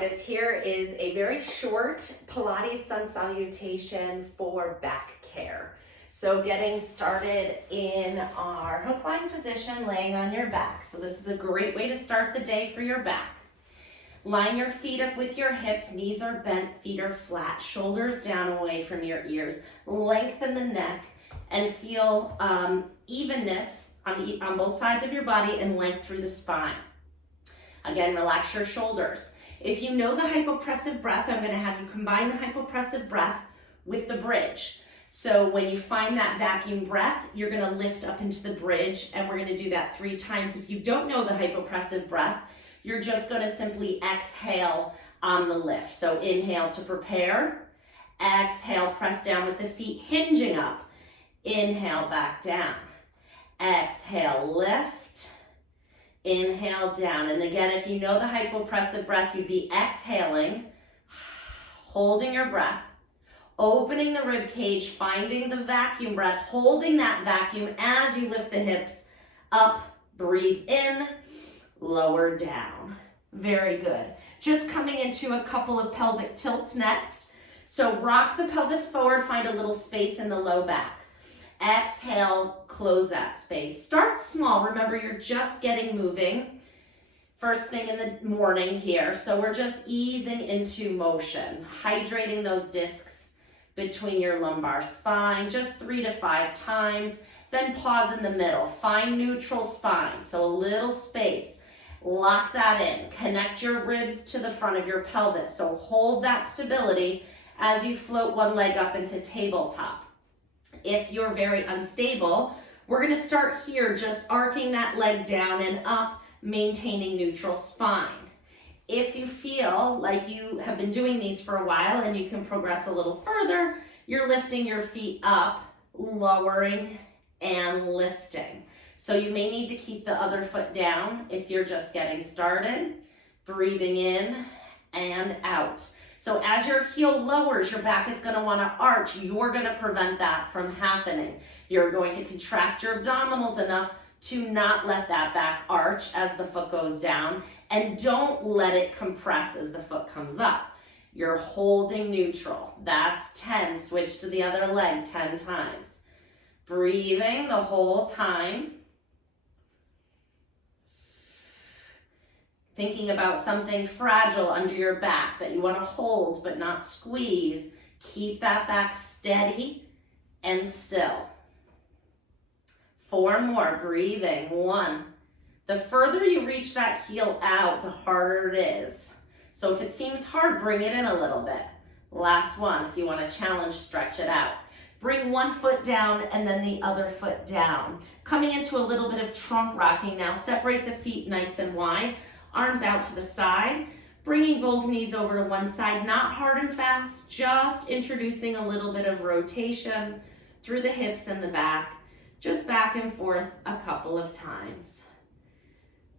This here is a very short Pilates Sun Salutation for back care. So getting started in our hook line position, laying on your back. So this is a great way to start the day for your back. Line your feet up with your hips, knees are bent, feet are flat, shoulders down away from your ears. Lengthen the neck and feel evenness on both sides of your body and length through the spine. Again, relax your shoulders. If you know the hypopressive breath, I'm going to have you combine the hypopressive breath with the bridge. So when you find that vacuum breath, you're going to lift up into the bridge, and we're going to do that 3 times. If you don't know the hypopressive breath, you're just going to simply exhale on the lift. So inhale to prepare, exhale, press down with the feet hinging up, inhale back down, exhale, lift, inhale down. And again, if you know the hypopressive breath, you'd be exhaling, holding your breath, opening the rib cage, finding the vacuum breath, holding that vacuum as you lift the hips up, breathe in, lower down. Very good. Just coming into a couple of pelvic tilts next. So rock the pelvis forward, find a little space in the low back. Exhale, close that space. Start small. Remember, you're just getting moving. First thing in the morning here. So we're just easing into motion, hydrating those discs between your lumbar spine, just 3 to 5 times. Then pause in the middle. Find neutral spine, so a little space. Lock that in. Connect your ribs to the front of your pelvis. So hold that stability as you float one leg up into tabletop. If you're very unstable, we're going to start here, just arcing that leg down and up, maintaining neutral spine. If you feel like you have been doing these for a while and you can progress a little further, you're lifting your feet up, lowering and lifting. So you may need to keep the other foot down if you're just getting started. Breathing in and out. So as your heel lowers, your back is going to want to arch. You're going to prevent that from happening. You're going to contract your abdominals enough to not let that back arch as the foot goes down, and don't let it compress as the foot comes up. You're holding neutral. That's 10. Switch to the other leg 10 times. Breathing the whole time. Thinking about something fragile under your back that you want to hold but not squeeze. Keep that back steady and still. 4 more, breathing. 1. The further you reach that heel out, the harder it is. So if it seems hard, bring it in a little bit. Last one, if you want to challenge, stretch it out. Bring one foot down and then the other foot down. Coming into a little bit of trunk rocking now. Separate the feet nice and wide. Arms out to the side, bringing both knees over to one side, not hard and fast, just introducing a little bit of rotation through the hips and the back, just back and forth a couple of times.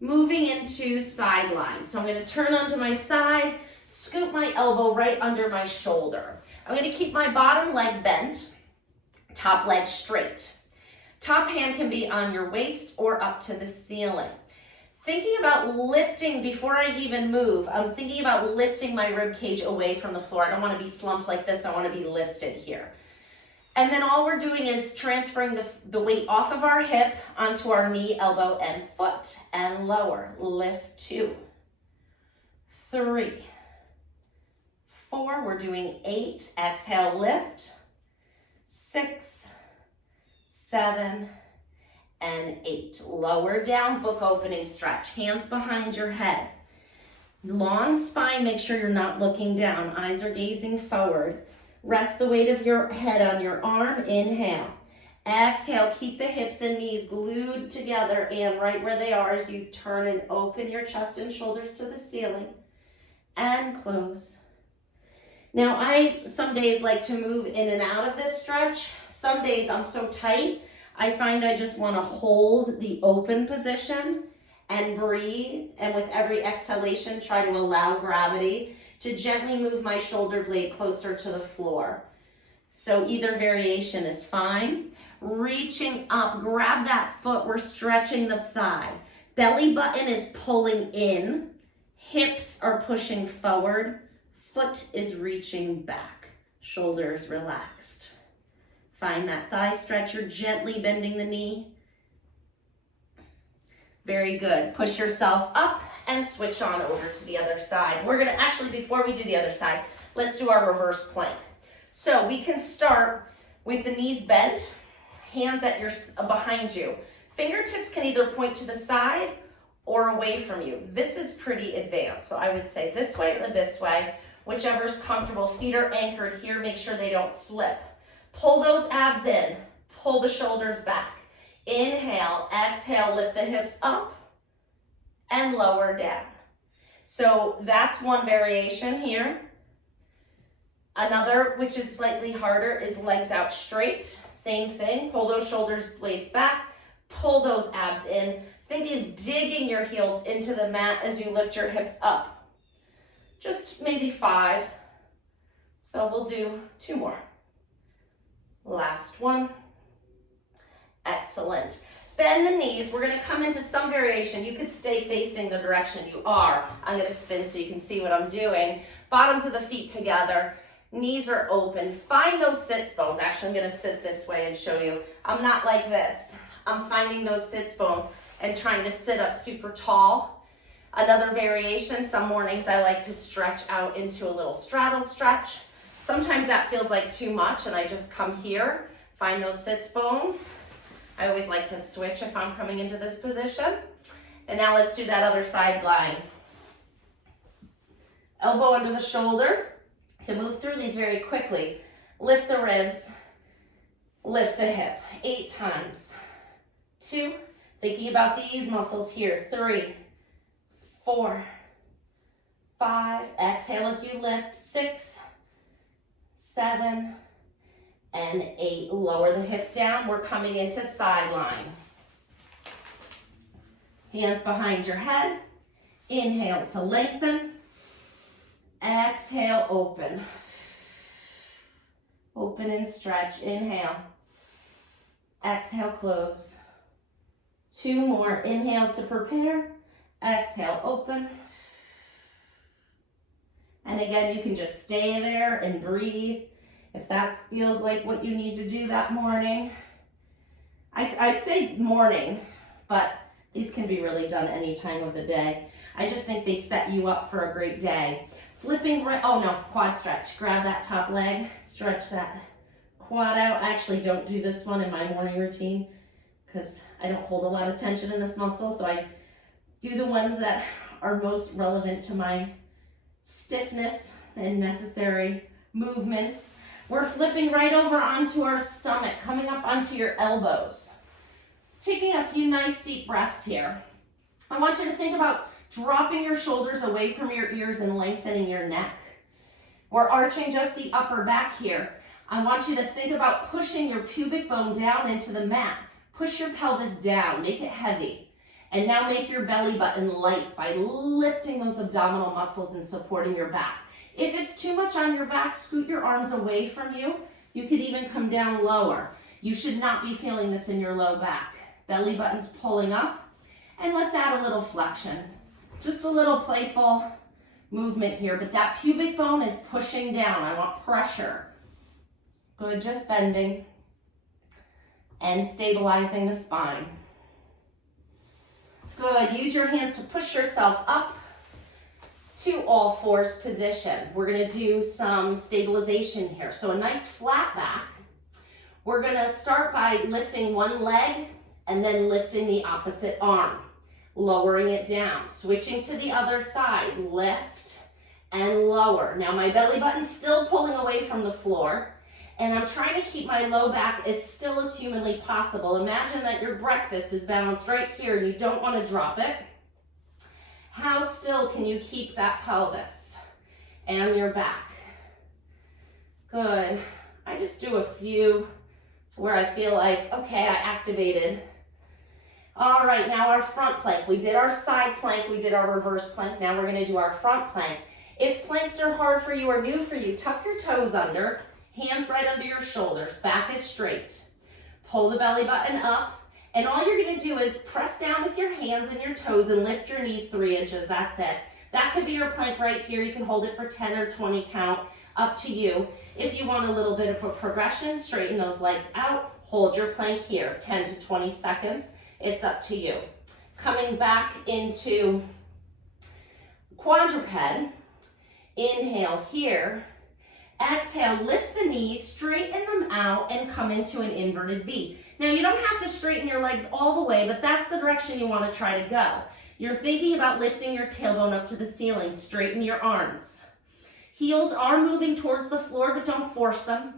Moving into side lines. So I'm going to turn onto my side, scoop my elbow right under my shoulder. I'm going to keep my bottom leg bent, top leg straight. Top hand can be on your waist or up to the ceiling. Thinking about lifting before I even move, I'm thinking about lifting my rib cage away from the floor. I don't want to be slumped like this. I want to be lifted here. And then all we're doing is transferring the weight off of our hip onto our knee, elbow, and foot, and lower. Lift 2, 3, 4. We're doing 8. Exhale, lift. 6, 7, and 8. Lower down, book opening stretch. Hands behind your head. Long spine, make sure you're not looking down. Eyes are gazing forward. Rest the weight of your head on your arm. Inhale. Exhale, keep the hips and knees glued together and right where they are as you turn and open your chest and shoulders to the ceiling. And close. Now, I some days like to move in and out of this stretch. Some days I'm so tight, I find I just want to hold the open position and breathe. And with every exhalation, try to allow gravity to gently move my shoulder blade closer to the floor. So either variation is fine. Reaching up, grab that foot. We're stretching the thigh. Belly button is pulling in. Hips are pushing forward, foot is reaching back, shoulders relaxed. Find that thigh stretcher, gently bending the knee. Very good. Push yourself up and switch on over to the other side. We're gonna actually, before we do the other side, let's do our reverse plank. So we can start with the knees bent, hands at your behind you. Fingertips can either point to the side or away from you. This is pretty advanced. So I would say this way or this way, whichever's comfortable. Feet are anchored here, make sure they don't slip. Pull those abs in, pull the shoulders back. Inhale, exhale, lift the hips up and lower down. So that's one variation here. Another, which is slightly harder, is legs out straight. Same thing, pull those shoulders blades back, pull those abs in. Think of digging your heels into the mat as you lift your hips up. Just maybe 5. So we'll do 2 more. Last one. Excellent. Bend the knees. We're going to come into some variation. You could stay facing the direction you are. I'm going to spin so you can see what I'm doing. Bottoms of the feet together. Knees are open. Find those sits bones. Actually, I'm going to sit this way and show you. I'm not like this. I'm finding those sits bones and trying to sit up super tall. Another variation, some mornings I like to stretch out into a little straddle stretch. Sometimes that feels like too much and I just come here, find those sits bones. I always like to switch if I'm coming into this position. And now let's do that other side lying. Elbow under the shoulder. You can move through these very quickly. Lift the ribs, lift the hip. 8 times. 2, thinking about these muscles here. 3, 4, 5. Exhale as you lift. 6, 7, and 8. Lower the hip down. We're coming into side lying. Hands behind your head. Inhale to lengthen. Exhale, open. Open and stretch. Inhale. Exhale, close. 2 more. Inhale to prepare. Exhale, open. And again, you can just stay there and breathe if that feels like what you need to do that morning. I say morning, but these can be really done any time of the day. I just think they set you up for a great day. Flipping right, oh no, quad stretch. Grab that top leg, stretch that quad out. I actually don't do this one in my morning routine because I don't hold a lot of tension in this muscle, so I do the ones that are most relevant to my stiffness and necessary movements. We're flipping right over onto our stomach, coming up onto your elbows. Taking a few nice deep breaths here. I want you to think about dropping your shoulders away from your ears and lengthening your neck. We're arching just the upper back here. I want you to think about pushing your pubic bone down into the mat. Push your pelvis down, make it heavy. And now make your belly button light by lifting those abdominal muscles and supporting your back. If it's too much on your back, scoot your arms away from you. You could even come down lower. You should not be feeling this in your low back. Belly button's pulling up. And let's add a little flexion. Just a little playful movement here, but that pubic bone is pushing down. I want pressure. Good, just bending and stabilizing the spine. Good, use your hands to push yourself up to all fours position. We're gonna do some stabilization here. So a nice flat back. We're gonna start by lifting one leg and then lifting the opposite arm. Lowering it down, switching to the other side, lift and lower. Now my belly button's still pulling away from the floor and I'm trying to keep my low back as still as humanly possible. Imagine that your breakfast is balanced right here and you don't want to drop it. How still can you keep that pelvis and your back? Good. I just do a few to where I feel like, okay, I activated. All right, now our front plank. We did our side plank, we did our reverse plank. Now we're gonna do our front plank. If planks are hard for you or new for you, tuck your toes under, hands right under your shoulders, back is straight. Pull the belly button up, and all you're gonna do is press down with your hands and your toes and lift your knees 3 inches, that's it. That could be your plank right here. You can hold it for 10 or 20 count, up to you. If you want a little bit of a progression, straighten those legs out, hold your plank here, 10 to 20 seconds. It's up to you. Coming back into quadruped, inhale here, exhale, lift the knees, straighten them out, and come into an inverted V. Now you don't have to straighten your legs all the way, but that's the direction you want to try to go. You're thinking about lifting your tailbone up to the ceiling, straighten your arms. Heels are moving towards the floor, but don't force them.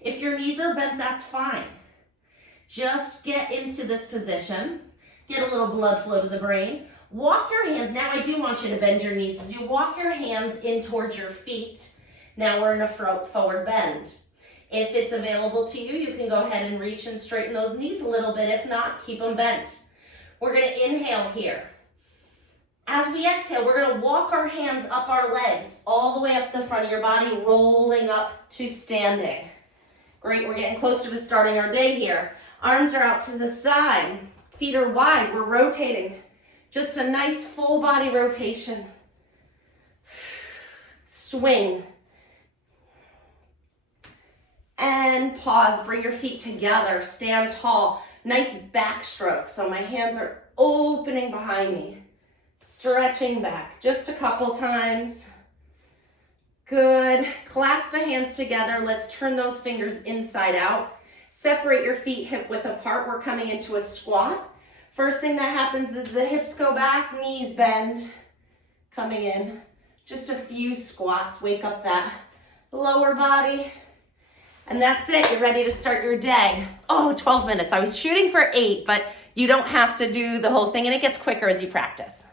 If your knees are bent, that's fine. Just get into this position. Get a little blood flow to the brain. Walk your hands. Now I do want you to bend your knees as you walk your hands in towards your feet. Now we're in a forward bend. If it's available to you, you can go ahead and reach and straighten those knees a little bit. If not, keep them bent. We're going to inhale here. As we exhale, we're going to walk our hands up our legs, all the way up the front of your body, rolling up to standing. Great, we're getting close to starting our day here. Arms are out to the side, feet are wide, we're rotating. Just a nice full body rotation. Swing. And pause, bring your feet together, stand tall. Nice backstroke, so my hands are opening behind me. Stretching back, just a couple times. Good. Clasp the hands together. Let's turn those fingers inside out. Separate your feet hip width apart. We're coming into a squat. First thing that happens is the hips go back, knees bend. Coming in. Just a few squats. Wake up that lower body. And that's it. You're ready to start your day. Oh, 12 minutes. I was shooting for 8, but you don't have to do the whole thing, and it gets quicker as you practice.